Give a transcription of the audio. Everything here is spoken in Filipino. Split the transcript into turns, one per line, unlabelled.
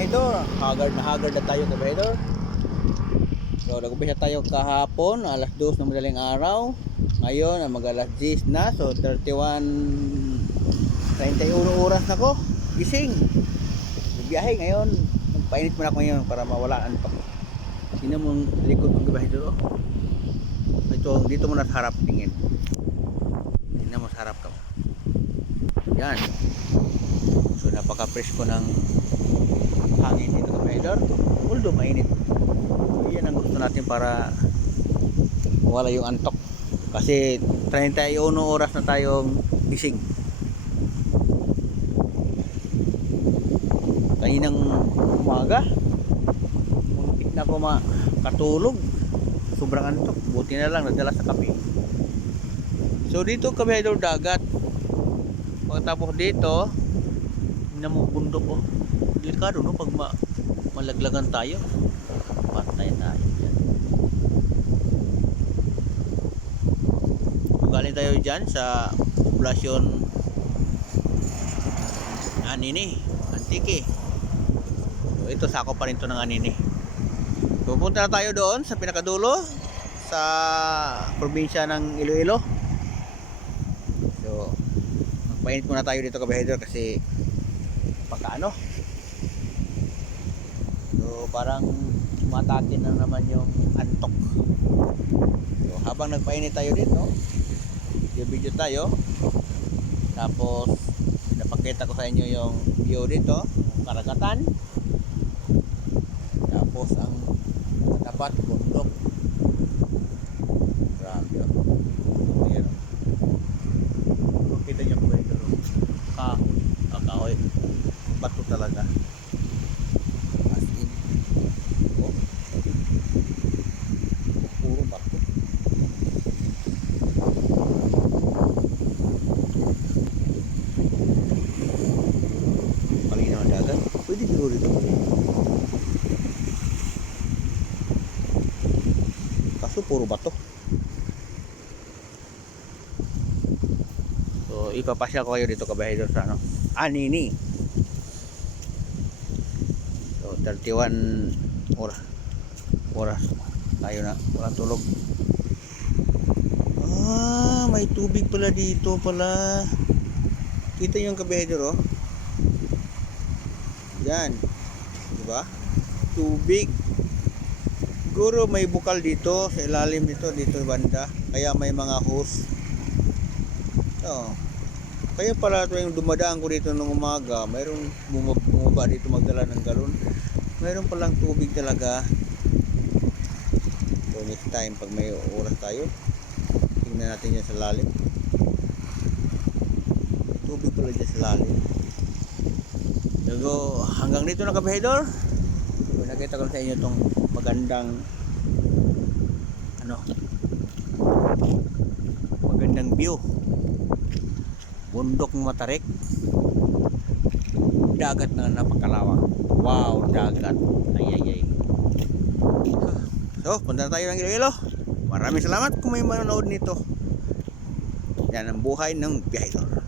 kabahidor. Haggard na haggard na tayo kabahidor. So, nag-umpisa tayo kahapon, alas 2 ng madaling araw. Ngayon, mag alas 10 na. So, 31, 31 oras na ko. Gising. Biyahe ngayon. Nagpainit muna ako ngayon para mawala ang pa. Sino mong likod ng kabahidor? Ito, dito muna sa harap tingin. Tingnan mo sa harap ka. Yan. So napaka-fresh ko ng hangin dito sa Maydor. Although mainit. Yan ang gusto natin para wala yung antok. Kasi 31 oras na tayong gising. Kaninang umaga, muntik na ako makatulog. Sobrang antok. Buti na lang nadala sa kape. So dito kami idol dagat. Pagkatapos dito, tingnan mo bundok oh. Delikado no pag ma malaglagan tayo. Patay tayo dyan. So, galing tayo dyan sa poblasyon Anini, Antique. So, ito sako pa rin to ng Anini. Pupunta na tayo doon sa pinakadulo sa probinsya ng Iloilo. So, magpainit muna tayo dito kabahedor kasi pagkaano. So, parang matake na naman yung antok. So, habang nagpainit tayo dito, video tayo. Tapos, napakita ko sa inyo yung view dito, karagatan. Tapos, ang tapat, bundok. Grabe. oh. Ayan. oh. Kita niyo ba ito? Ka, kakahoy. Bato talaga. As in. Oh. Puro bato. Malinaw ang dagat. Pwede siguro dito malinaw. Kaso puro bato. So, ipapasya ko kayo dito kabahidor sa ano? Anini. So, 31 oras. Oras. Tayo na. Walang tulog. Ah, may tubig pala dito pala. Kita yung kabahidor oh. Yan. Diba? Tubig. Siguro may bukal dito sa ilalim dito dito banda. Kaya may mga hose. Oo. Kaya pala tuwing dumadaan ko dito nung umaga, mayroong bumab- bumaba dito magdala ng galon. Mayroon palang tubig talaga. So next time pag may oras tayo, tingnan natin yan sa lalim. Tubig pala dyan sa lalim. So hanggang dito na kabahedor. So, nakita ko sa inyo itong magandang ano magandang view. Bundok matarik. Dagat na napakalawak. Wow dagat. Ay ay ay. So punta tayo ng Iloilo. Maraming salamat kung may manonood nito. Yan ang buhay ng biyahidor